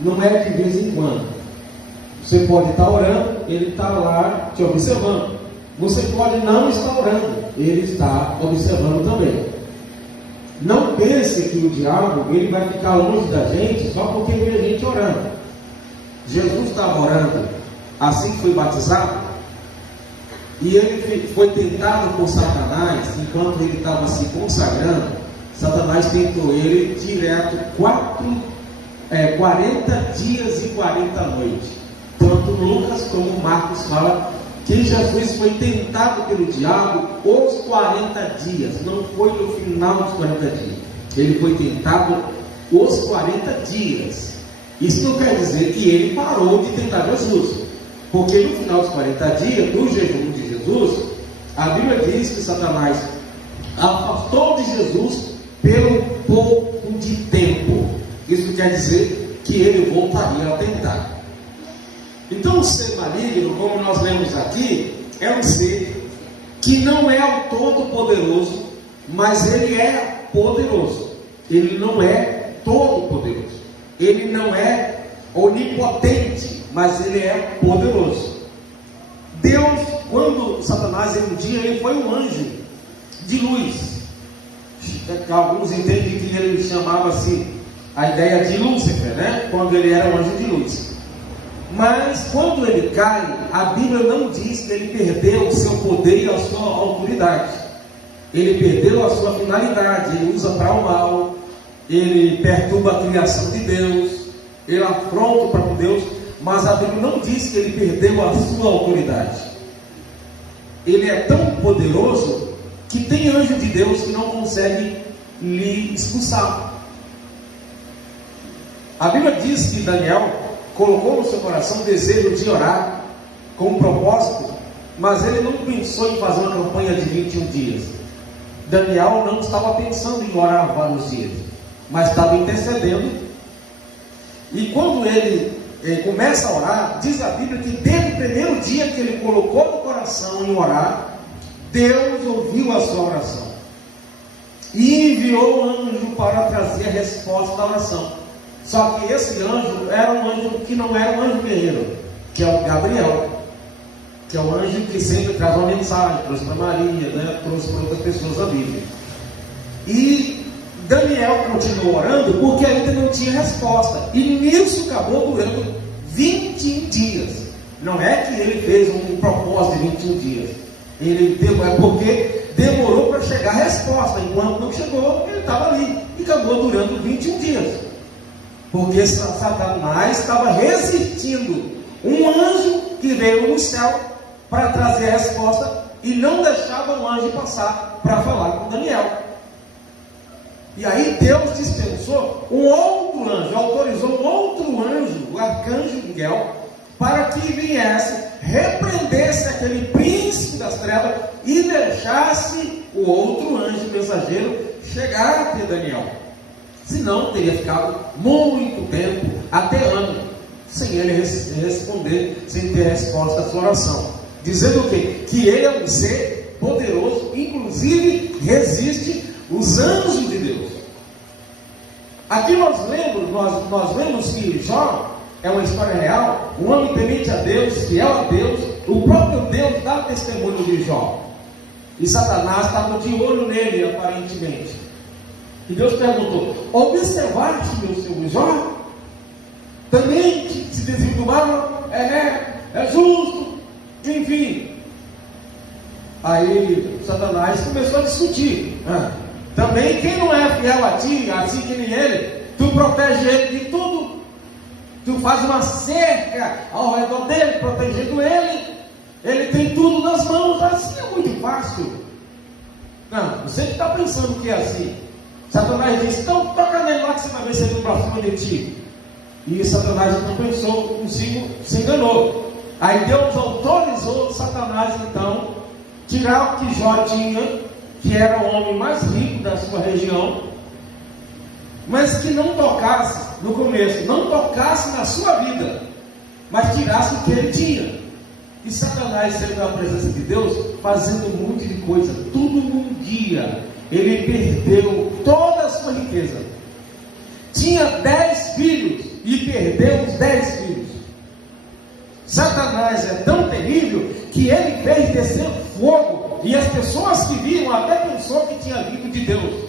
não é de vez em quando. Você pode estar orando, ele está lá te observando. Você pode não estar orando, ele está observando também. Não pense que o diabo ele vai ficar longe da gente só porque vê a gente orando. Jesus estava orando assim que foi batizado, e ele foi tentado por Satanás. Enquanto ele estava se consagrando, Satanás tentou ele direto 40 dias e 40 noites. Tanto Lucas como Marcos fala que Jesus foi tentado pelo diabo os 40 dias, não foi no final dos 40 dias. Ele foi tentado os 40 dias. Isso não quer dizer que ele parou de tentar Jesus, porque no final dos 40 dias, do jejum de Jesus, a Bíblia diz que Satanás afastou de Jesus pelo pouco de tempo. Isso quer dizer que ele voltaria a tentar. Então o ser maligno, como nós lemos aqui, é um ser que não é o todo-poderoso, mas ele é poderoso. Ele não é todo-poderoso. Ele não é onipotente, mas ele é poderoso. Deus, quando Satanás um dia, ele foi um anjo de luz. Alguns entendem que ele chamava assim a ideia de Lúcifer, né? Quando ele era um anjo de luz. Mas quando ele cai, a Bíblia não diz que ele perdeu o seu poder e a sua autoridade. Ele perdeu a sua finalidade. Ele usa para o mal, ele perturba a criação de Deus, ele afronta para com Deus. Mas a Bíblia não diz que ele perdeu a sua autoridade. Ele é tão poderoso que tem anjo de Deus que não consegue lhe expulsar. A Bíblia diz que Daniel colocou no seu coração o desejo de orar com um propósito, mas ele não pensou em fazer uma campanha de 21 dias. Daniel não estava pensando em orar vários dias, mas estava intercedendo. E quando ele começa a orar, diz a Bíblia que desde o primeiro dia que ele colocou no coração em orar, Deus ouviu a sua oração e enviou um anjo para trazer a resposta da oração. Só que esse anjo era um anjo que não era um anjo guerreiro, que é o Gabriel, que é o anjo que sempre traz uma mensagem, trouxe para Maria, né? Trouxe para outras pessoas da Bíblia. E Daniel continuou orando porque ainda não tinha resposta, e nisso acabou durando 21 dias. Não é que ele fez um propósito de 21 dias, é porque demorou para chegar a resposta. Enquanto não chegou, ele estava ali, e acabou durando 21 dias. Porque Satanás estava resistindo um anjo que veio no céu para trazer a resposta, e não deixava o anjo passar para falar com Daniel. E aí Deus dispensou um outro anjo, autorizou um outro anjo, o arcanjo Miguel, para que viesse, repreendesse aquele príncipe das trevas e deixasse o outro anjo mensageiro chegar até Daniel. Senão teria ficado muito tempo, até ano, sem ele responder, sem ter resposta à sua oração. Dizendo o quê? Que ele é um ser poderoso, inclusive resiste os anjos de Deus. Aqui nós vemos que Jó é uma história real, um homem temente a Deus, fiel a Deus. O próprio Deus dá testemunho de Jó. E Satanás estava de olho nele, aparentemente. E Deus perguntou: observaste meu servo Jó? Também se desviou do mal? É justo? Enfim. Aí Satanás começou a discutir. Também quem não é fiel a ti, assim que nem ele, tu protege ele de tudo. Tu faz uma cerca ao redor dele, protegendo ele. Ele tem tudo nas mãos. Assim é muito fácil. Não, você que está pensando que é assim. Satanás disse: então toca nele lá que você vai ver se ele não pra cima de ti. E Satanás não pensou consigo, se enganou. Aí Deus autorizou Satanás então tirar o que Jó tinha, que era o homem mais rico da sua região, mas que não tocasse no começo, não tocasse na sua vida, mas tirasse o que ele tinha. E Satanás saiu da presença de Deus fazendo um monte de coisa, tudo num dia. Ele perdeu toda a sua riqueza. Tinha 10 filhos e perdeu Satanás é tão terrível que ele fez descer fogo, e as pessoas que viram até pensou que tinha vindo de Deus.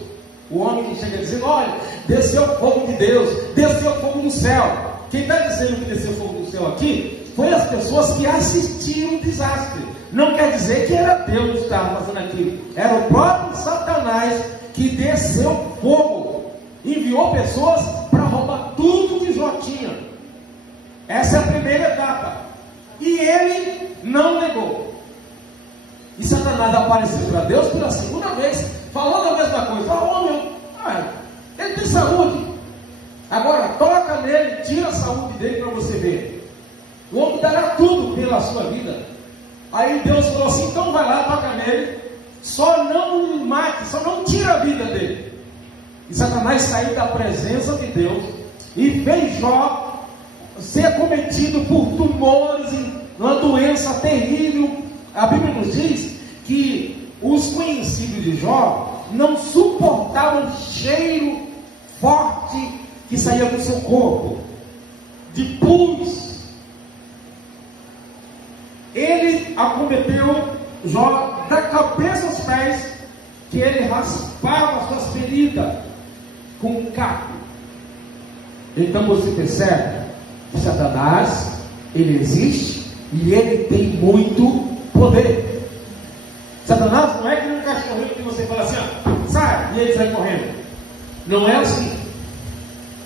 O homem que chega dizendo: olha, desceu fogo de Deus, desceu fogo do céu. Quem está dizendo que desceu fogo do céu aqui foi as pessoas que assistiram o desastre. Não quer dizer que era Deus que estava fazendo aquilo, era o próprio Satanás que desceu fogo, enviou pessoas para roubar tudo que Jó tinha. Essa é a primeira etapa, e ele não negou. E Satanás apareceu para Deus pela segunda vez, falando a mesma coisa: homem, ele tem saúde, agora toca nele, tira a saúde dele para você ver. O homem dará tudo pela sua vida. Aí Deus falou assim: então vai lá, toca nele, só não mate, só não tira a vida dele. E Satanás saiu da presença de Deus e fez Jó ser acometido por tumores, uma doença terrível. A Bíblia nos diz que os conhecidos de Jó não suportavam o cheiro forte que saía do seu corpo, de pus. Ele acometeu Jó da cabeça aos pés, que ele raspava as suas feridas com um caco. Então você percebe que Satanás, ele existe e ele tem muito poder. Satanás não é que um cachorrinho que você fala assim: sai, e ele sai correndo. Não é assim.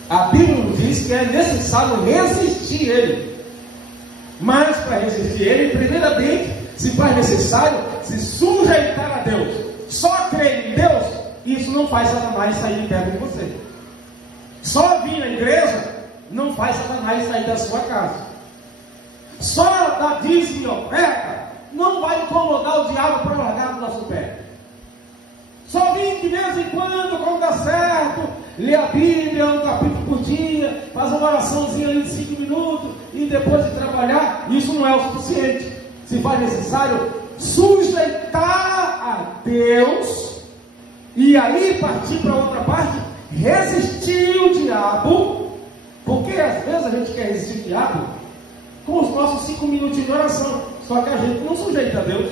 A Bíblia nos diz que é necessário resistir ele. Mas para resistir ele, primeiramente, se faz necessário se sujeitar a Deus. Só crer em Deus, isso não faz Satanás sair de perto de você. Só vir à igreja não faz Satanás sair da sua casa. Só dar dízimo e oferta não vai incomodar o diabo para largar do nosso pé. Só vir de vez em quando dá certo, ler a Bíblia, um capítulo por dia, fazer uma oraçãozinha ali de 5 minutos, e depois de trabalhar, isso não é o suficiente. Se faz necessário sujeitar a Deus, e aí partir para outra parte, resistir o diabo, porque às vezes a gente quer resistir o diabo com os nossos 5 minutos de oração, só que a gente não sujeita a Deus,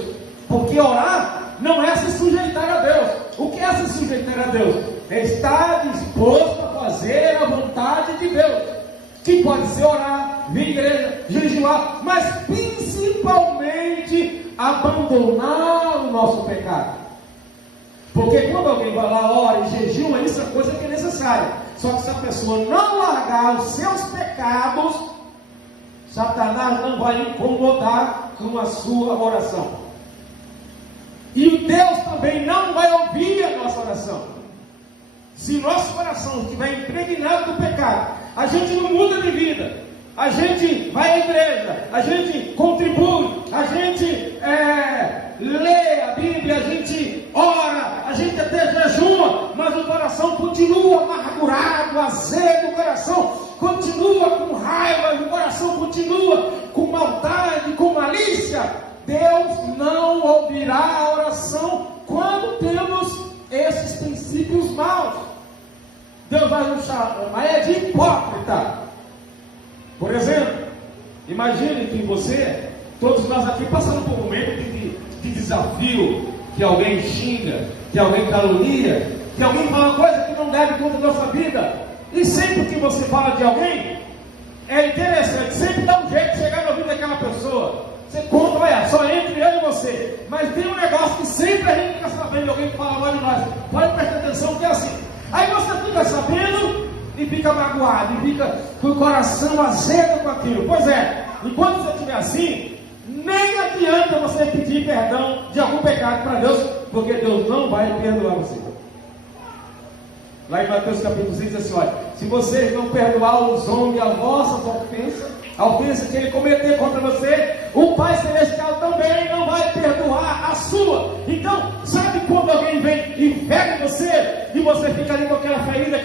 porque orar não é se sujeitar a Deus. O que é se sujeitar a Deus? É estar disposto a fazer a vontade de Deus, que pode ser orar, vir à igreja, jejuar, mas principalmente abandonar o nosso pecado. Porque quando alguém vai lá, ora e jejua, isso é coisa que é necessária. Só que se a pessoa não largar os seus pecados, Satanás não vai incomodar com a sua oração. E o Deus também não vai ouvir a nossa oração. Se nosso coração estiver impregnado do pecado, a gente não muda de vida, a gente vai à igreja, a gente contribui, a gente lê a Bíblia, a gente ora, a gente até jejuma, mas o coração continua amargurado, azedo, o coração continua com raiva, o coração continua com maldade, com malícia. Deus não ouvirá a oração quando temos esses princípios maus. Deus vai nos chamar de hipócrita. Por exemplo, imagine que você, todos nós aqui passamos por um momento de desafio, que alguém xinga, que alguém calunia, que alguém fala uma coisa que não deve contra a nossa vida. E sempre que você fala de alguém, é interessante, sempre dá um jeito de chegar na vida daquela pessoa. Você conta, olha, só entre eu e você. Mas tem um negócio que sempre a gente fica sabendo, alguém fala mal de nós. Pode prestar atenção que é assim. Aí você fica sabendo e fica magoado, e fica com o coração azedo com aquilo. Pois é, enquanto você estiver assim, nem adianta você pedir perdão de algum pecado para Deus, porque Deus não vai perdoar você. Lá em Mateus capítulo 6 diz assim: olha, se vocês não perdoar os homens as vossas ofensas, a ofensa que ele cometer contra você, o Pai Celestial também não vai perdoar a sua. Então, sabe quando alguém vem e pega você, e você fica ali com aquela ferida,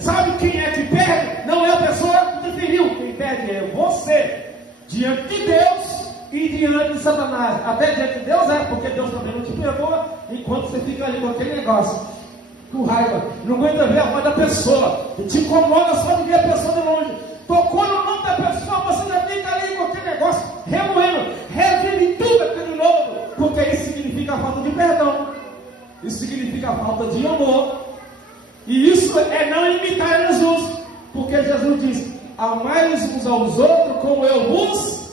sabe quem é que perde? Não é a pessoa que te feriu, quem perde é você, diante de Deus e diante de Satanás. Até diante de Deus porque Deus também não te perdoa, enquanto você fica ali com aquele negócio, com raiva, não aguenta ver a voz da pessoa, te incomoda só de ver a pessoa de longe. Tocou no nome da pessoa, você já fica ali com aquele negócio remoendo isso significa falta de amor. E isso é não imitar Jesus, porque Jesus diz: amai-vos uns aos outros como eu vos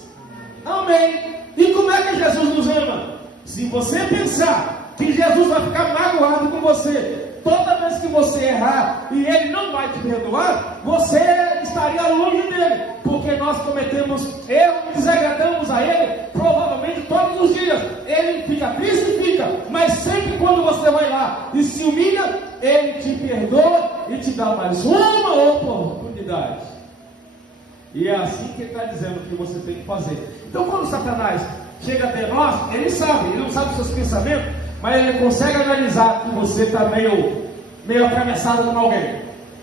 amei. E como é que Jesus nos ama? Se você pensar que Jesus vai ficar magoado com você toda vez que você errar e Ele não vai te perdoar, você estaria longe dele, porque nós cometemos erros e desagradamos a Ele provavelmente todos os dias. Ele fica triste, fica, mas sempre quando você vai lá e se humilha, Ele te perdoa e te dá mais uma oportunidade. E é assim que Ele está dizendo que você tem que fazer. Então quando Satanás chega até nós, ele não sabe os seus pensamentos, mas ele consegue analisar que você está meio atravessado com alguém.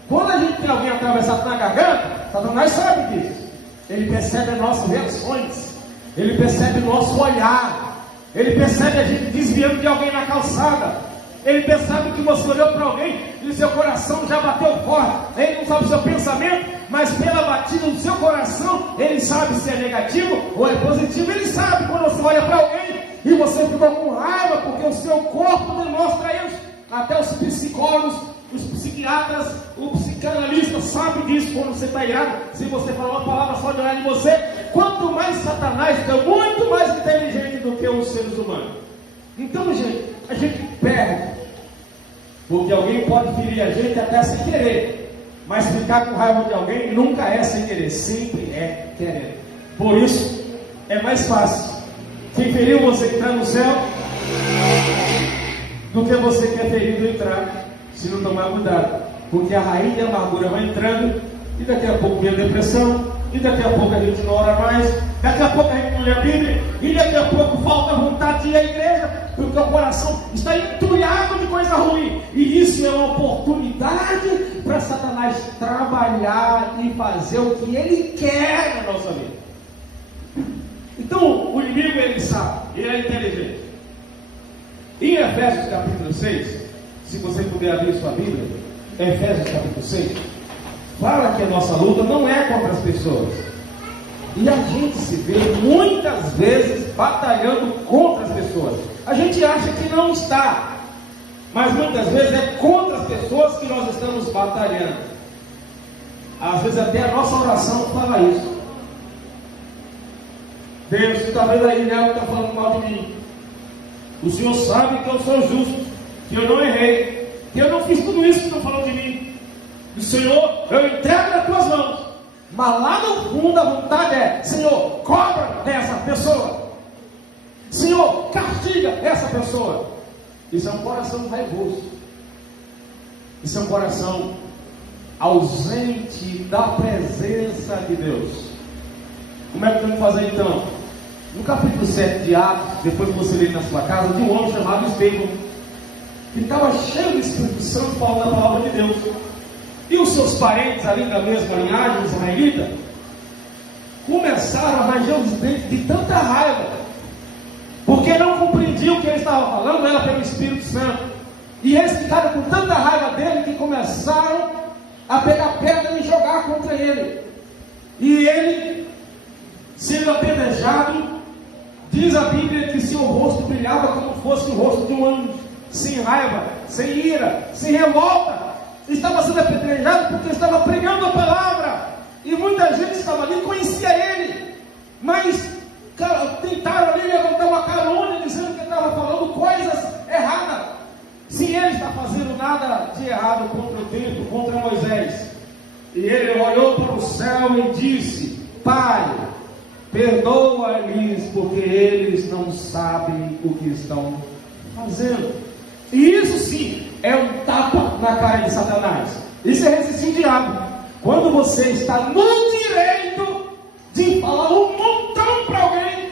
Quando a gente tem alguém atravessado na garganta, Satanás sabe disso. Ele percebe as nossas reações, ele percebe o nosso olhar, ele percebe a gente desviando de alguém na calçada, ele percebe que você olhou para alguém e seu coração já bateu forte. Ele não sabe o seu pensamento, mas pela batida do seu coração, ele sabe se é negativo ou é positivo. Ele sabe quando você olha para alguém e você ficou com raiva, porque o seu corpo demonstra isso. Até os psicólogos, os psiquiatras, o psicanalista sabe disso quando você está irado. Se você falar uma palavra só de olhar em você, quanto mais Satanás é muito mais inteligente do que os seres humanos. Então, gente, a gente perde, porque alguém pode ferir a gente até sem querer, mas ficar com raiva de alguém nunca é sem querer, sempre é querendo. Por isso, é mais fácil quem feriu você entrar no céu do que você que é ferido entrar, se não tomar cuidado, porque a raiz de amargura vai entrando, e daqui a pouco vem a depressão, e daqui a pouco a gente não ora mais, daqui a pouco a gente não lê a Bíblia, e daqui a pouco falta vontade de ir à igreja, porque o coração está entulhado de coisa ruim. E isso é uma oportunidade para Satanás trabalhar e fazer o que ele quer na nossa vida. Então o inimigo, ele sabe, ele é inteligente. Em Efésios capítulo 6, se você puder abrir sua Bíblia, Efésios capítulo 6, fala que a nossa luta não é contra as pessoas. E a gente se vê muitas vezes batalhando contra as pessoas. A gente acha que não está, mas muitas vezes é contra as pessoas que nós estamos batalhando. Às vezes até a nossa oração fala isso. Deus, você está vendo aí, né, que está falando mal de mim. O Senhor sabe que eu sou justo, que eu não errei, que eu não fiz tudo isso que estão falando de mim. E Senhor, eu entrego nas tuas mãos. Mas lá no fundo a vontade é: Senhor, cobra essa pessoa. Senhor, castiga essa pessoa. Isso é um coração raivoso. Isso é um coração ausente da presença de Deus. Como é que vamos fazer então? No capítulo 7 de Atos, depois que você ler na sua casa, de um homem chamado Estevão, que estava cheio de Espírito Santo falando a palavra de Deus. E os seus parentes ali da mesma linhagem israelita começaram a ranger os dentes de tanta raiva, porque não compreendiam o que ele estava falando, era pelo Espírito Santo. E eles ficaram com tanta raiva dele que começaram a pegar pedra e jogar contra ele. E ele, sendo apedrejado, diz a Bíblia que seu rosto brilhava como fosse o rosto de um anjo, sem raiva, sem ira, sem revolta. Estava sendo apedrejado porque estava pregando a palavra, e muita gente estava ali, conhecia ele, mas tentaram ali levantar uma calúnia, dizendo que ele estava falando coisas erradas, sem ele estar fazendo nada de errado contra o templo, contra Moisés. E ele olhou para o céu e disse: Pai, perdoa-lhes, porque eles não sabem o que estão fazendo. E isso sim é um tapa na cara de Satanás. Isso é resistir o diabo. Quando você está no direito de falar um montão para alguém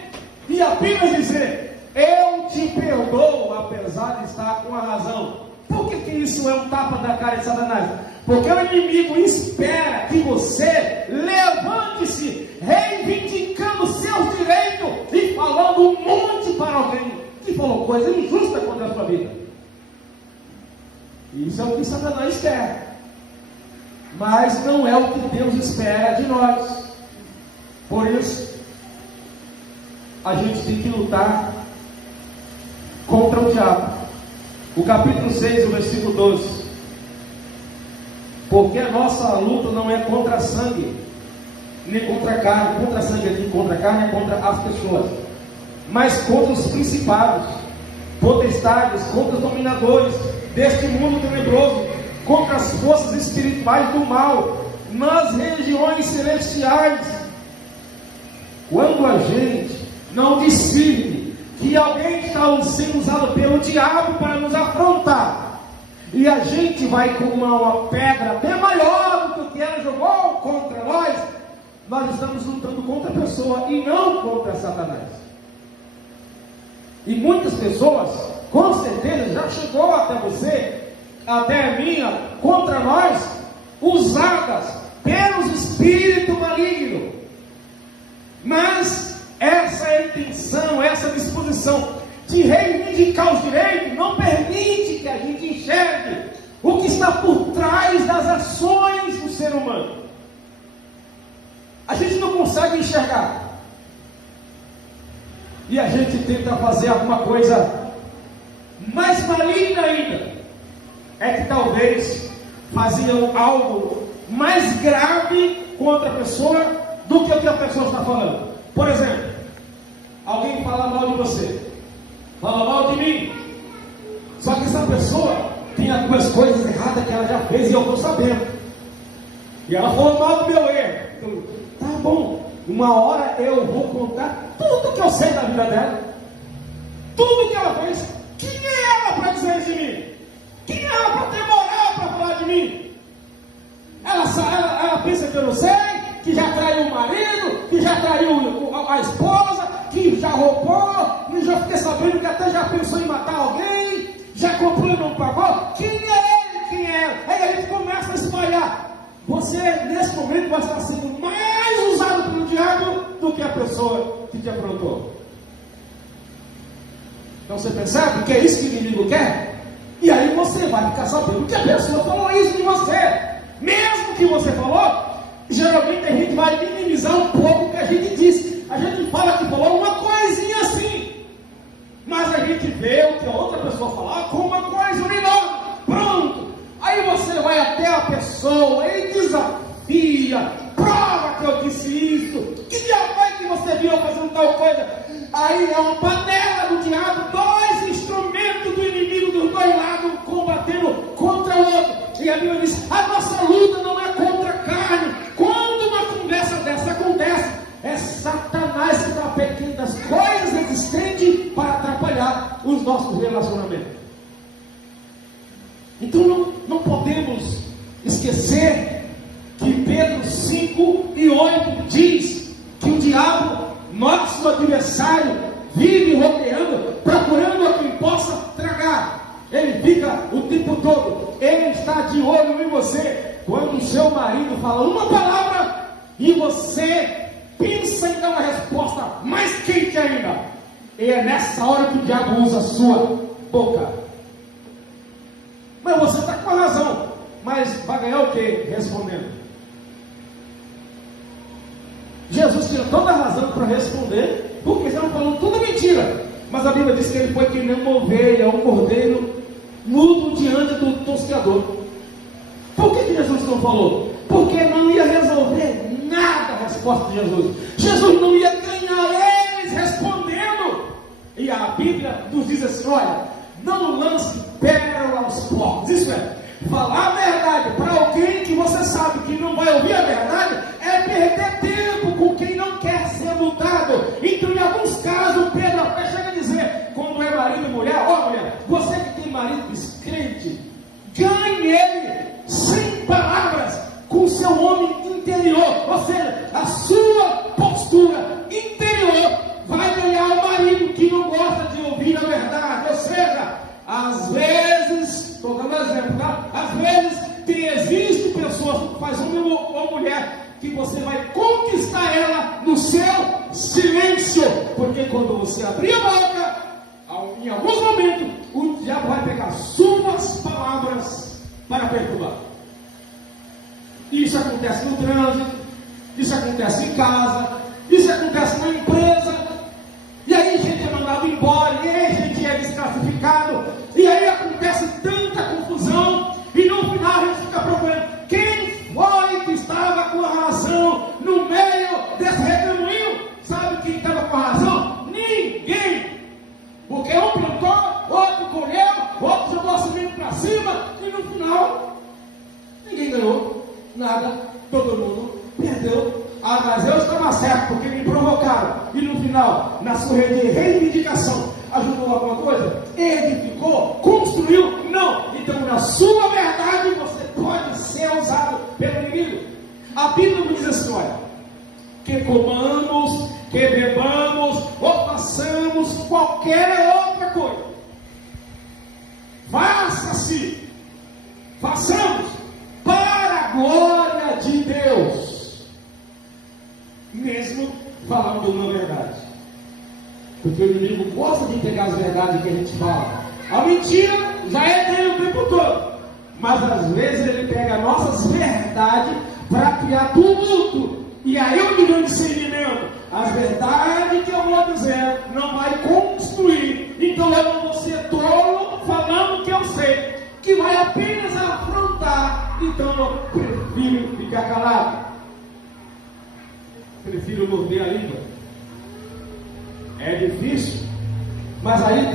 e apenas dizer: eu te perdoo, apesar de estar com a razão. Por que isso é um tapa na cara de Satanás? Porque o inimigo espera que você levante-se reivindicando seus direitos e falando um monte para alguém que falou coisa injusta contra a sua vida. Isso é o que Satanás quer, mas não é o que Deus espera de nós. Por isso, a gente tem que lutar contra o diabo. O capítulo 6, o versículo 12. Porque a nossa luta não é contra sangue, nem contra carne. Contra sangue aqui, contra carne, é contra as pessoas, mas contra os principados, potestades, contra os dominadores deste mundo tenebroso, contra as forças espirituais do mal, nas regiões celestiais. Quando a gente não discerne que alguém está sendo usado pelo diabo para nos afrontar, e a gente vai com uma pedra bem maior do que o que ela jogou contra nós estamos lutando contra a pessoa e não contra Satanás. E muitas pessoas, com certeza, já chegou até você, até a minha, contra nós, usadas pelos espíritos malignos. Mas essa é a intenção, essa disposição de reivindicar os direitos não permite que a gente enxergue o que está por trás das ações do ser humano. A gente não consegue enxergar. E a gente tenta fazer alguma coisa mais maligna ainda. É que talvez faziam algo mais grave contra a pessoa do que o que a pessoa está falando. Por exemplo, alguém fala mal de você, fala mal de mim, só que essa pessoa tem algumas coisas erradas que ela já fez e eu estou sabendo, e ela falou mal do meu erro. Então, tá bom, uma hora eu vou contar tudo que eu sei da vida dela, tudo que ela fez. Quem é ela para dizer isso de mim? Quem é ela para ter moral para falar de mim? Ela pensa que eu não sei, que já traiu o marido, que já traiu a esposa, que já roubou, e já fiquei sabendo que até já pensou em matar alguém, já comprou e não pagou. Quem é ele? Quem é ela? Aí a gente começa a espalhar. Você, nesse momento, vai estar sendo mais usado pelo diabo do que a pessoa que te aprontou. Então você percebe que é isso que o inimigo quer? E aí você vai ficar sabendo que a pessoa falou isso de você. Mesmo que você falou, geralmente a gente vai minimizar um pouco o que a gente disse. A gente fala que falou uma coisinha assim, mas a gente vê o que a outra pessoa falar como uma coisa menor. Pronto. Aí você vai até a pessoa e desafia, prova que eu disse isso. Que diabo é que você viu fazendo tal coisa? Aí é uma panela do diabo, dois instrumentos do inimigo dos dois lados combatendo contra o outro. E a Bíblia diz: a nossa luta não é contra a carne. Quando uma conversa dessa acontece, é Satanás que dá pequenas coisas existentes para atrapalhar os nossos relacionamentos. Então não podemos esquecer que Pedro 5:8 diz que o diabo, nosso adversário, vive rodeando, procurando a quem possa tragar. Ele fica o tempo todo, ele está de olho em você. Quando o seu marido fala uma palavra e você pensa em dar uma resposta mais quente ainda, e é nessa hora que o diabo usa a sua boca. Mas você está com a razão, mas vai ganhar o quê? Respondendo. Jesus tinha toda a razão para responder, porque estavam falando tudo mentira. Mas a Bíblia diz que ele foi que nem uma ovelha, um cordeiro mudo diante do tosqueador. Por que Jesus não falou? Porque não ia resolver nada a resposta de Jesus. Jesus não ia ganhar eles respondendo. E a Bíblia nos diz assim: olha, não lance pérola aos porcos. Isso é, falar a verdade para alguém que você sabe que não vai ouvir a verdade é perder tempo com quem não quer ser mudado. Então, em alguns casos, Pedro até chega a dizer, quando é marido e mulher: ó mulher, você que tem marido descrente, ganhe ele sem palavras, com o seu homem interior. Ou seja, a sua postura interior vai ganhar o marido que não gosta de ouvir a verdade. Ou seja, às vezes, estou dando exemplo, tá? Às vezes existem pessoas, faz homem ou mulher, que você vai conquistar ela no seu silêncio, porque quando você abrir a boca, em alguns momentos, o diabo vai pegar suas palavras para perturbar. Isso acontece no trânsito, isso acontece em casa, isso acontece na empresa, e aí a gente é mandado embora, e aí a gente é desclassificado, e aí acontece razão no meio desse redemoinho? Sabe quem estava com a razão? Ninguém! Porque um plantou, outro colheu, outro jogou a semente para cima, e no final, ninguém ganhou nada, todo mundo perdeu. Ah, mas eu estava certo, porque me provocaram, e no final, na sua reivindicação, ajudou alguma coisa? Edificou? Construiu? Não! Então, na sua verdade, você pode ser usado pelo inimigo. A Bíblia nos diz assim, olha, que comamos, que bebamos, ou façamos qualquer outra coisa, façamos para a glória de Deus, mesmo falando uma verdade, porque o inimigo gosta de pegar as verdades que a gente fala. A mentira já é dele o tempo todo, mas às vezes ele pega nossas verdades para criar tumulto. E aí o grande discernimento, as verdades que eu vou dizer não vai construir. Então eu não vou ser tolo falando que eu sei, que vai apenas afrontar. Então eu prefiro ficar calado, prefiro morder a língua. É difícil, mas aí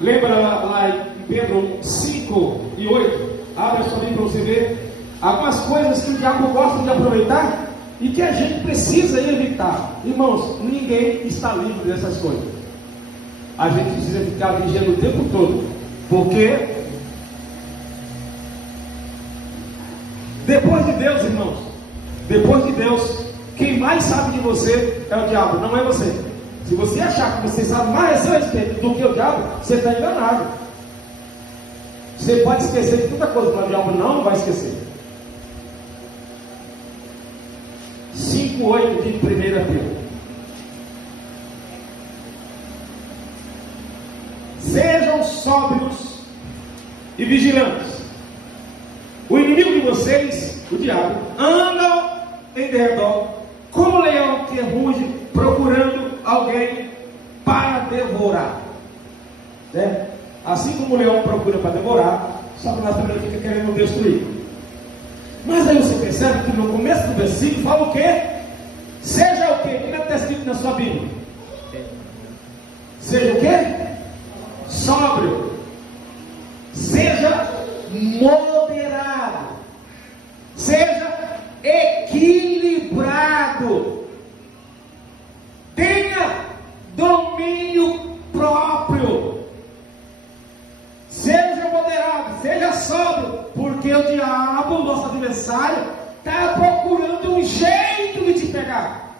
lembra lá em Pedro 5 e 8, abre só ali para você ver algumas coisas que o diabo gosta de aproveitar e que a gente precisa evitar. Irmãos, ninguém está livre dessas coisas. A gente precisa ficar vigiando o tempo todo, porque depois de Deus, irmãos, depois de Deus, quem mais sabe de você é o diabo, não é você. Se você achar que você sabe mais a seu respeito do que o diabo, você está enganado. Você pode esquecer de tanta coisa, mas o diabo não vai esquecer. 5:8 de 1 Pedro. Sejam sóbrios e vigilantes. O inimigo de vocês, o diabo, anda em derredor como um leão que ruge, procurando alguém para devorar. Né? Assim como o leão procura para devorar, Satanás também fica querendo destruir. Mas aí você percebe que no começo do versículo fala o quê? Seja o quê? O que está escrito na sua Bíblia? Seja o quê? Sóbrio. Seja moderado. Seja equilibrado. Tenha domínio próprio. Seja moderado, seja sóbrio, porque o diabo, nosso adversário, está procurando um jeito de te pegar.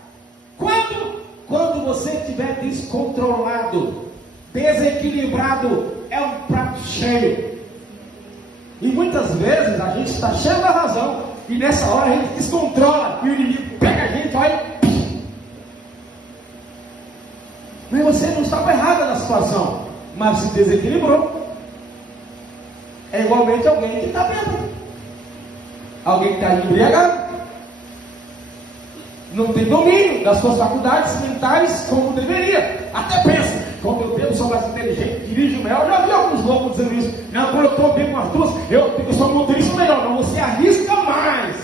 Quando você estiver descontrolado, desequilibrado, é um prato cheio. E muitas vezes a gente está cheio da razão, e nessa hora a gente descontrola, e o inimigo pega a gente, olha. Mas você não estava errado na situação, mas se desequilibrou. É igualmente alguém que está bêbado, alguém que está embriagado, não tem domínio das suas faculdades mentais como deveria. Até pensa, quando eu bebo sou mais inteligente, dirijo melhor. Eu já vi alguns loucos dizendo isso. Não, quando eu estou bebo umas duas, eu sou motorista melhor. Não, você arrisca mais,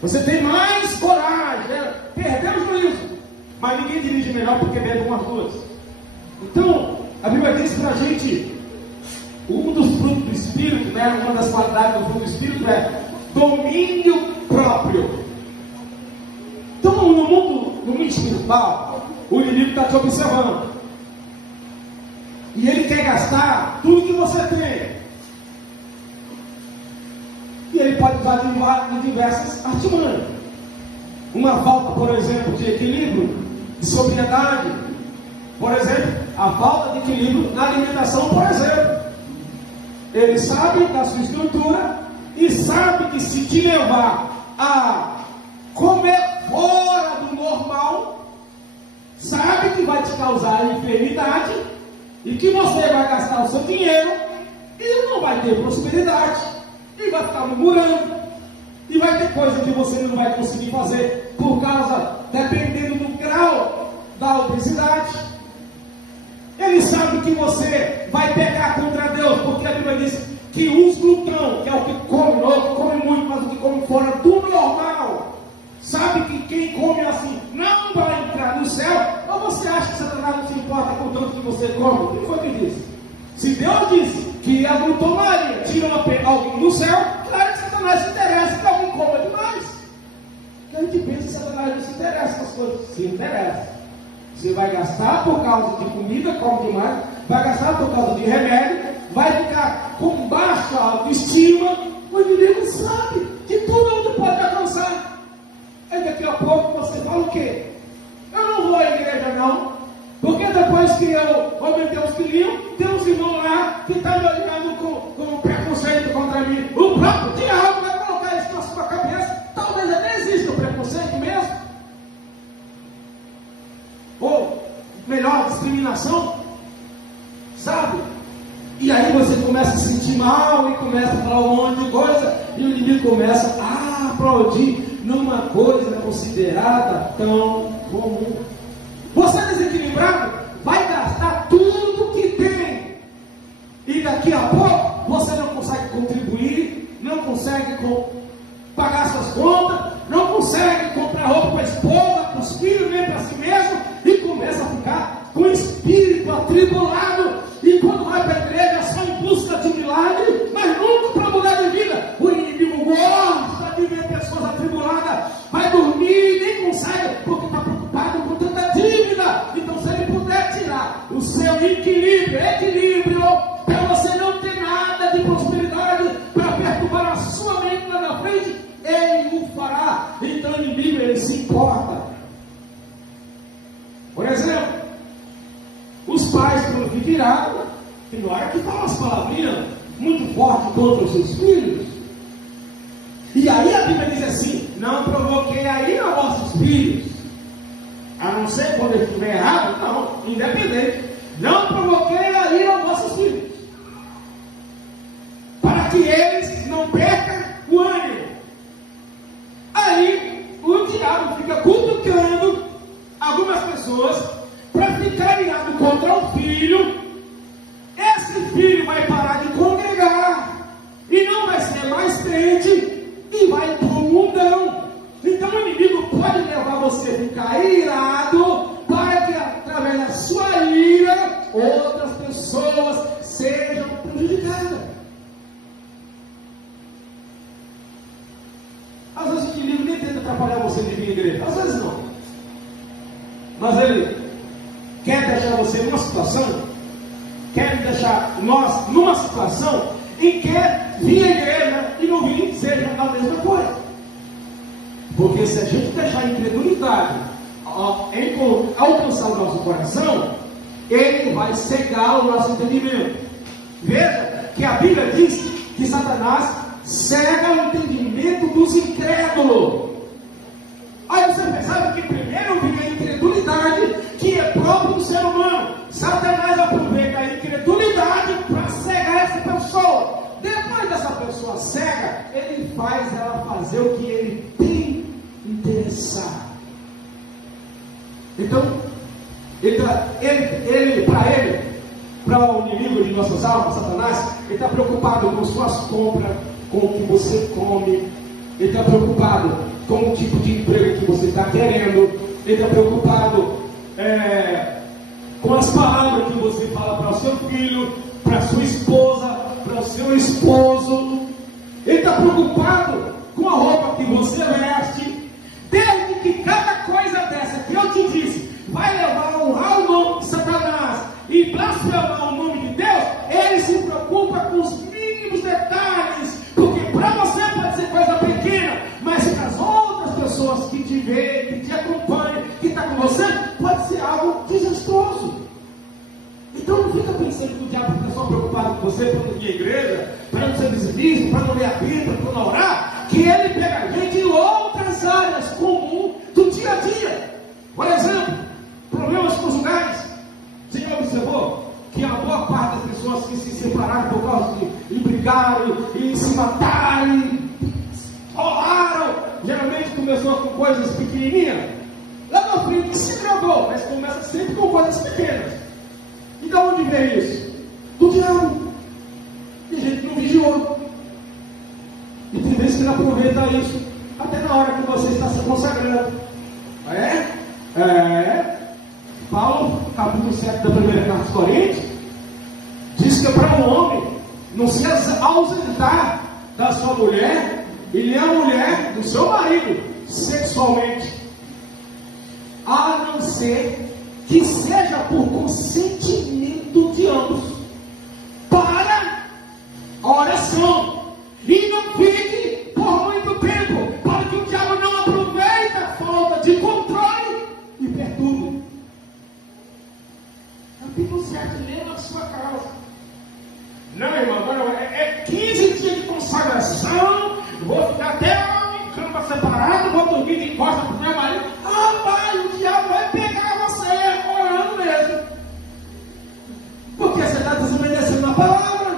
você tem mais coragem, né? Perdeu o juízo, mas ninguém dirige melhor porque bebe umas duas. Então a Bíblia diz para a gente, um dos frutos do Espírito, né, uma das qualidades do fruto do Espírito é domínio próprio. Então no mundo espiritual, o inimigo está te observando, e ele quer gastar tudo que você tem, e ele pode usar de diversas artimanhas. Uma falta, por exemplo, de equilíbrio, de sobriedade, por exemplo, a falta de equilíbrio na alimentação, por exemplo. Ele sabe da sua estrutura e sabe que se te levar a comer fora do normal, sabe que vai te causar enfermidade e que você vai gastar o seu dinheiro e não vai ter prosperidade e vai ficar murmurando e vai ter coisa que você não vai conseguir fazer por causa, dependendo do grau da obesidade. Ele sabe que você vai pecar contra Deus, porque a Bíblia diz que os glutão, que é o que come, não come muito, mas o que come fora do normal, quem come assim não vai entrar no céu? Ou você acha que Satanás não se importa com o tanto que você come? Quem foi que disse? Se Deus disse que a glutonaria tira alguém do céu, claro que Satanás se interessa que alguém coma demais. A gente pensa que Satanás não se interessa com as coisas. Se interessa. Você vai gastar por causa de comida, come demais, vai gastar por causa de remédio, vai ficar com baixa autoestima. O inimigo sabe que tudo mundo pode alcançar. Aí daqui a pouco você fala o quê? Eu não vou à igreja não, porque depois que eu aumentei os quilinhos, tem uns irmãos lá que estão me olhando com preconceito contra mim. O próprio diabo vai colocar isso na sua cabeça. Talvez até exista o preconceito mesmo. Ou melhor, discriminação. Sabe? E aí você começa a se sentir mal e começa a falar um monte de coisa. E o inimigo começa a aplaudir numa coisa considerada tão comum. Você desequilibrado vai gastar tudo que tem. E daqui a pouco você não consegue contribuir, não consegue pagar suas contas, não consegue comprar roupa para a esposa, para os filhos, nem para si mesmo, e começa a ficar com o espírito atribulado. E quando vai para a igreja, só em busca de milagre, mas nunca para mudar de vida. O inimigo gosta de ver pessoas atribuladas, vai dormir e nem consegue, porque está preocupado com tanta dívida. Então, se ele puder tirar o seu equilíbrio, para você não ter nada de prosperidade, para perturbar a sua mente lá na frente, ele o fará. Então, o inimigo, ele se importa. Por exemplo, os pais, quando ficam irados, e não é que falam as palavrinhas muito fortes contra os seus filhos. E aí a Bíblia diz assim: não provoquei aí a vossos filhos, a não ser quando ele estiver errado, não, independente. Não provoquei aí a vossos filhos, para que eles não percam o ânimo. Aí o diabo fica cutucando algumas pessoas para ficar irado contra o filho. Esse filho vai parar de congregar e não vai ser mais crente e vai para o mundão. Então o inimigo pode levar você a ficar irado para que através da sua ira outras pessoas sejam prejudicadas. Às vezes o inimigo nem tenta atrapalhar você de vir à igreja, às vezes não, mas ele quer deixar você numa situação, quer deixar nós numa situação em que vir à igreja e não vir seja a mesma coisa. Porque se a gente deixar a incredulidade alcançar o nosso coração, ele vai cegar o nosso entendimento. Veja que a Bíblia diz que Satanás cega o entendimento dos incrédulos. Aí você percebe que primeiro vem a incredulidade, que é próprio do ser humano. Satanás aproveita a incredulidade para cegar essa pessoa. Depois dessa pessoa cega, ele faz ela fazer o que ele tem interessado. Então, para o inimigo de nossas almas, Satanás, ele está preocupado com suas compras, com o que você come, ele está preocupado com o tipo de emprego que você está querendo, ele está preocupado com as palavras que você fala para o seu filho, para a sua esposa, para o seu esposo. Ele está preocupado com a roupa que você veste. Desde que cada coisa dessa que eu te disse vai levar a honrar o nome de Satanás e blasfemar o nome de Deus, ele se preocupa com os mínimos detalhes, porque para você pode ser coisa pequena, mas para as outras pessoas que te veem, que te acompanham, que estão com você, pode ser algo desastroso. Então não fica pensando que o diabo está só preocupado com você para não ir à igreja, para não ser dizimista, para não ler a Bíblia, para não orar, que ele pega a gente em outras áreas comuns do dia a dia. Por exemplo, problemas conjugais. Você já observou que a boa parte das pessoas que se separaram por causa de brigaram e se mataram, e rolaram, geralmente começou com coisas pequenininhas, lá na frente se gravou, mas começa sempre com coisas pequenas. E de onde vem isso? Do diabo. E a gente não vigiou. E tem vezes que ele aproveita isso até na hora que você está se consagrando. Paulo, capítulo 7 da primeira carta aos Coríntios, diz que é para um homem não se ausentar da sua mulher e nem a mulher do seu marido sexualmente, a não ser que seja por consentimento de ambos, para a oração, e não fique por muito tempo, para que o diabo não aproveite a falta de controle e perturbe. Capítulo 7, lê na sua casa. Não, irmão, agora é 15 dias de consagração, vou ficar até em cama separado, vou dormir de costas para o meu marido. Pai, o diabo vai pegar você orando mesmo, porque você está desobedecendo a palavra.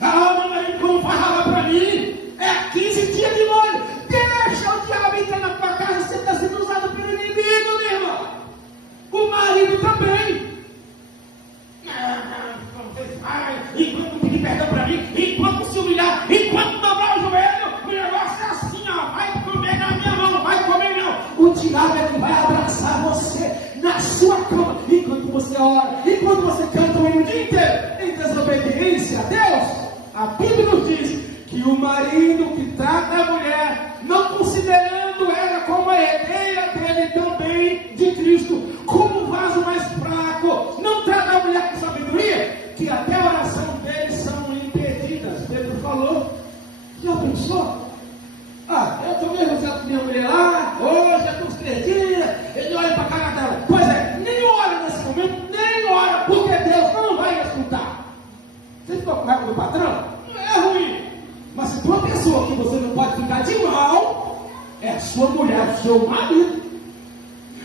Meu marido não vai ralar para mim, é 15 dias de molho, deixa o diabo entrar na tua casa, você está sendo usado pelo inimigo, meu irmão. O marido também. Enquanto pedir perdão para mim, enquanto se humilhar, enquanto dobrar o joelho, o negócio é assim, ó, vai comer na minha mão, não vai comer não. O diabo é que vai abraçar você na sua cama, enquanto você ora, enquanto você canta o hino o dia inteiro, em desobediência a Deus. A Bíblia nos diz que o marido que trata a mulher, não considerando ela como a herdeira dele também de Cristo, como um vaso mais fraco, não trata a mulher com sabedoria, que até a oração deles são impedidas. Pedro falou. Já pensou? Eu estou vendo já com minha mulher lá, hoje é com os 3 dias, ele olha para a cara dela. Pois é, nem ora nesse momento, nem ora, porque Deus não vai escutar. Você ficou com raiva do patrão? Não é ruim. Mas se tem uma pessoa que você não pode ficar de mal, é a sua mulher, o seu marido.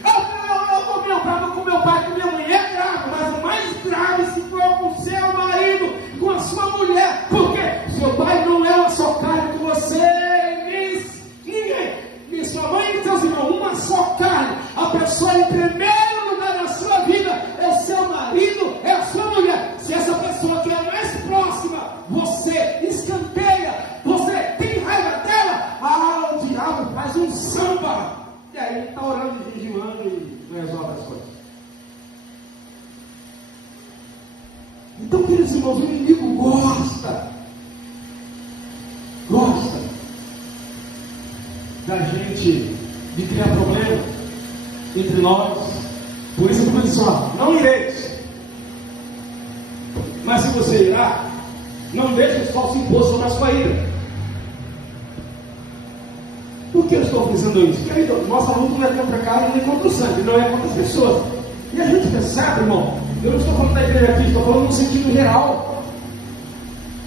Eu vou meu bravo com meu pai, com minha mulher, é grave, mas o mais grave se for com o seu marido, com a sua mulher, porque seu pai não é uma só carne com você, nem ninguém, nem sua mãe, nem seus irmãos, uma só carne. A pessoa em primeiro lugar na sua vida é o seu marido, é a sua mulher. Se essa pessoa que é mais próxima, você escanteia, você tem raiva dela, o diabo faz um samba. E aí ele está orando e vigiando e não resolve as coisas. Então, queridos irmãos, o inimigo gosta da gente de criar problema entre nós. Por isso que eu disse, não ireis. Mas se você irá, não deixe o sol se impor sobre a sua ira. Por que eu estou frisando isso? Porque nossa luta não é contra a carne nem contra o sangue, não é contra as pessoas. E a gente percebe, irmão, eu não estou falando da igreja aqui, estou falando no sentido geral.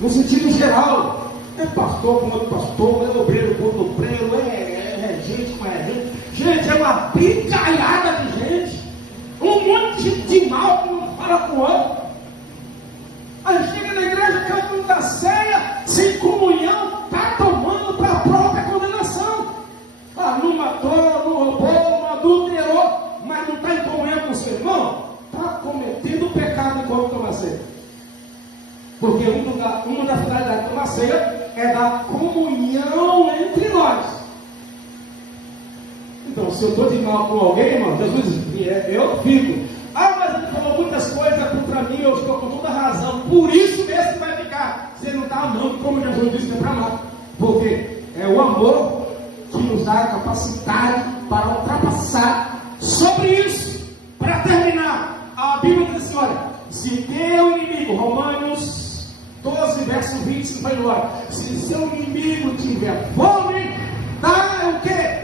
No sentido geral. É pastor com outro pastor, é obreiro com outro obreiro, é gente com gente. Gente, é uma brincalhada de gente. Um monte de mal que um fala com o outro. Aí chega na igreja, canta da ceia, sem comunhão, está tomando para a própria condenação. Não matou, não roubou, não adulterou, mas não está em comunhão com o seu irmão, está cometendo pecado enquanto toma ceia. Porque uma das finalidades de tomar ceia é dar comunhão entre nós. Então, se eu estou de mal com alguém, irmão, Jesus diz, eu fico. Mas ele falou muitas coisas contra mim, eu estou com toda razão. Por isso mesmo vai ficar. Você não está amando como Jesus disse que é para amar. Porque é o amor que nos dá a capacidade para ultrapassar sobre isso. Para terminar, a Bíblia diz assim, olha, se teu inimigo, Romanos 12, verso 25, vai embora. Se seu inimigo tiver fome, dá o quê?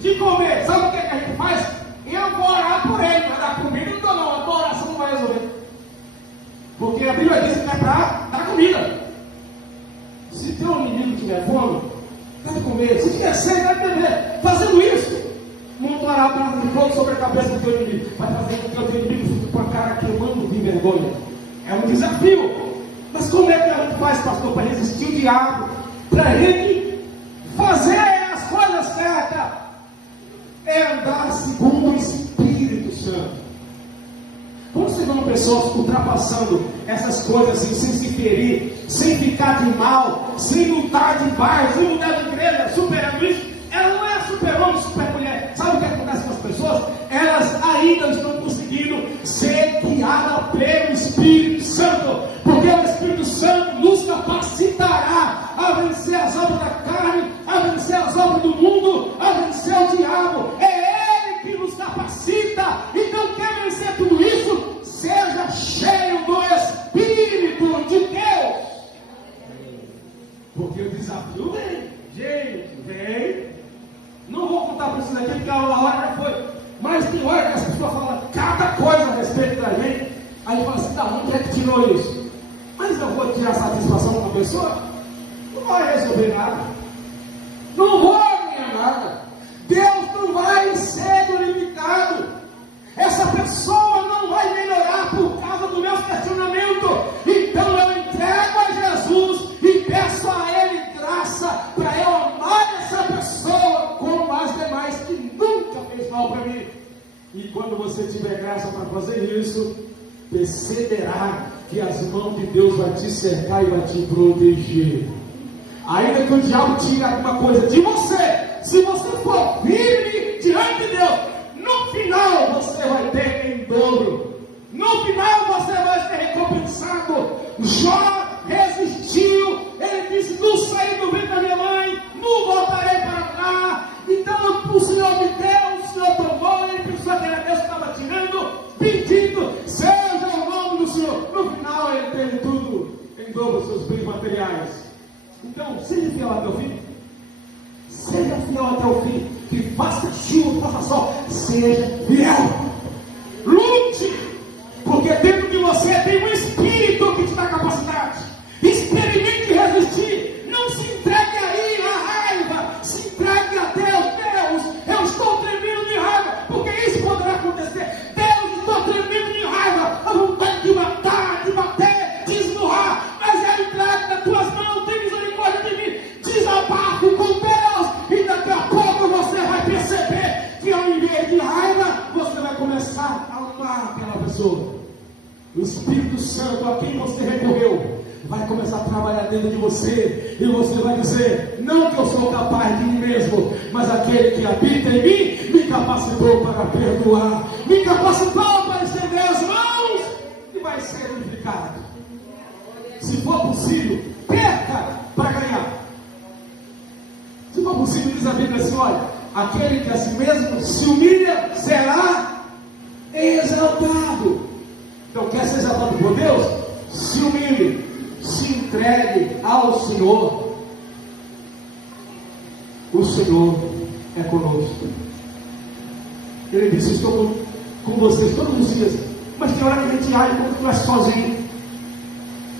De comer. Sabe o que a gente faz? Eu vou orar por ele, mas dar comida não dou não, a tua oração não vai resolver. Porque a Bíblia diz que é para dar comida. Se teu inimigo tiver fome, dá de comer. Se tiver sede, dá de beber. Fazendo isso, montará a brasa de fogo sobre a cabeça do teu inimigo. Vai fazer com que o teu inimigo fique com a cara queimando de vergonha. É um desafio. Mas como é que a gente faz, pastor, para resistir o diabo? Para a gente fazer as coisas certas. É andar segundo o Espírito Santo. Quando você vê uma pessoa ultrapassando essas coisas assim, sem se ferir, sem ficar de mal, sem lutar de bairro, sem mudar de igreja, superando isso, ela não é super-homem, super-mulher, ainda estão conseguindo ser guiadas pelo Espírito Santo, porque o Espírito Santo nos capacitará a vencer as obras da carne, a vencer as obras do mundo, a vencer o diabo. É Ele que nos capacita. Então, quer vencer tudo isso? Seja cheio do Espírito de Deus. Porque o desafio vem, gente, vem. Não vou contar para vocês aqui, porque a hora já foi. Mas tem hora que as pessoas falam cada coisa a respeito da gente. Aí fala assim, da onde é que tirou isso? Mas eu vou tirar satisfação com a pessoa? Não vai resolver nada. Não vou ganhar nada. Deus não vai ser limitado. Essa pessoa não vai melhorar por causa do meu questionamento. Então eu entrego a Jesus e peço a Ele graça para eu amar essa pessoa como as demais que nunca fez mal para mim. E quando você tiver graça para fazer isso, perceberá que as mãos de Deus vai te cercar e vai te proteger. Ainda que o diabo tire alguma coisa de você, se você for firme diante de Deus, no final você vai ter em dobro. No final você vai ser recompensado. Jó resistiu. Ele disse, não saí do ventre da minha mãe, não voltarei para lá. Então o Senhor me deu, o Senhor tomou. Ele pensou que era Deus que estava tirando. Bendito seja o nome do Senhor. No final ele teve tudo em dobro, os seus bens materiais. Então seja fiel até o fim. Seja fiel até o fim. Que faça chuva, faça sol. Seja fiel. Lute. Porque dentro de você tem um espírito que te dá capacidade. Experimente resistir. Não se entregue aí à raiva. Se entregue a Deus. Deus, eu estou tremendo de raiva. Porque isso poderá acontecer. Deus, estou tremendo de raiva. A vontade de matar, de bater, de esmurrar. Mas eu entrego nas tuas mãos. Tem misericórdia de mim. Desabafo com Deus. E daqui a pouco você vai perceber que ao invés de raiva, você vai começar a amar aquela pessoa. O Espírito Santo a quem você recorreu vai começar a trabalhar dentro de você. E você vai dizer, não que eu sou capaz de mim mesmo, mas aquele que habita em mim me capacitou para perdoar, me capacitou para estender as mãos e vai ser glorificado. Se for possível, perca para ganhar. Se for possível, diz a Bíblia assim, olha, aquele que a si mesmo se humilha será exaltado. Então, quer ser exaltado por Deus? Se humilhe, se entregue ao Senhor. O Senhor é conosco. Ele disse, estou com vocês todos os dias. Mas tem hora que a gente age como se estivesse sozinho.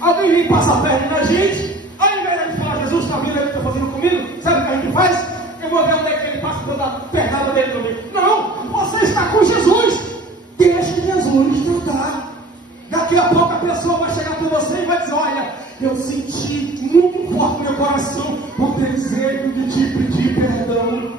Alguém vem passar a perna na gente. Ao invés de falar, Jesus, está vendo o que está fazendo comigo? Sabe o que a gente faz? Eu vou ver onde é que ele passa para dar pegada dele também. Não, você está com Jesus. Deixa Jesus tratar. Daqui a pouco a pessoa vai chegar com você e vai dizer, olha, eu senti muito forte no meu coração o desejo de te pedir perdão.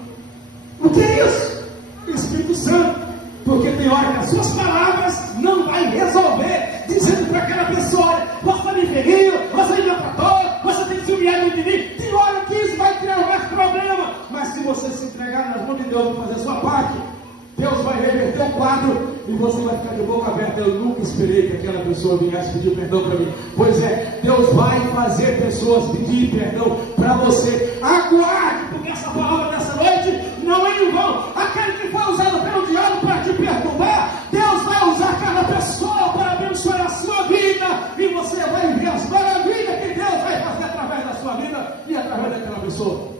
O que é isso? Espírito Santo. Porque tem hora que as suas palavras não vai resolver, dizendo para aquela pessoa, olha, você me feriu, você me matou, você tem que se humilhar de mim. Tem hora que isso vai criar mais problema. Mas se você se entregar nas mãos de Deus e fazer a sua parte, Deus vai reverter o quadro e você vai ficar de boca aberta. Eu nunca esperei que aquela pessoa viesse pedir perdão para mim. Pois é, Deus vai fazer pessoas pedir perdão para você. Aguarde, porque essa palavra dessa noite não é em vão. Aquele que foi usado pelo diabo para te perturbar, Deus vai usar cada pessoa para abençoar a sua vida. E você vai ver as maravilhas que Deus vai fazer através da sua vida e através daquela pessoa.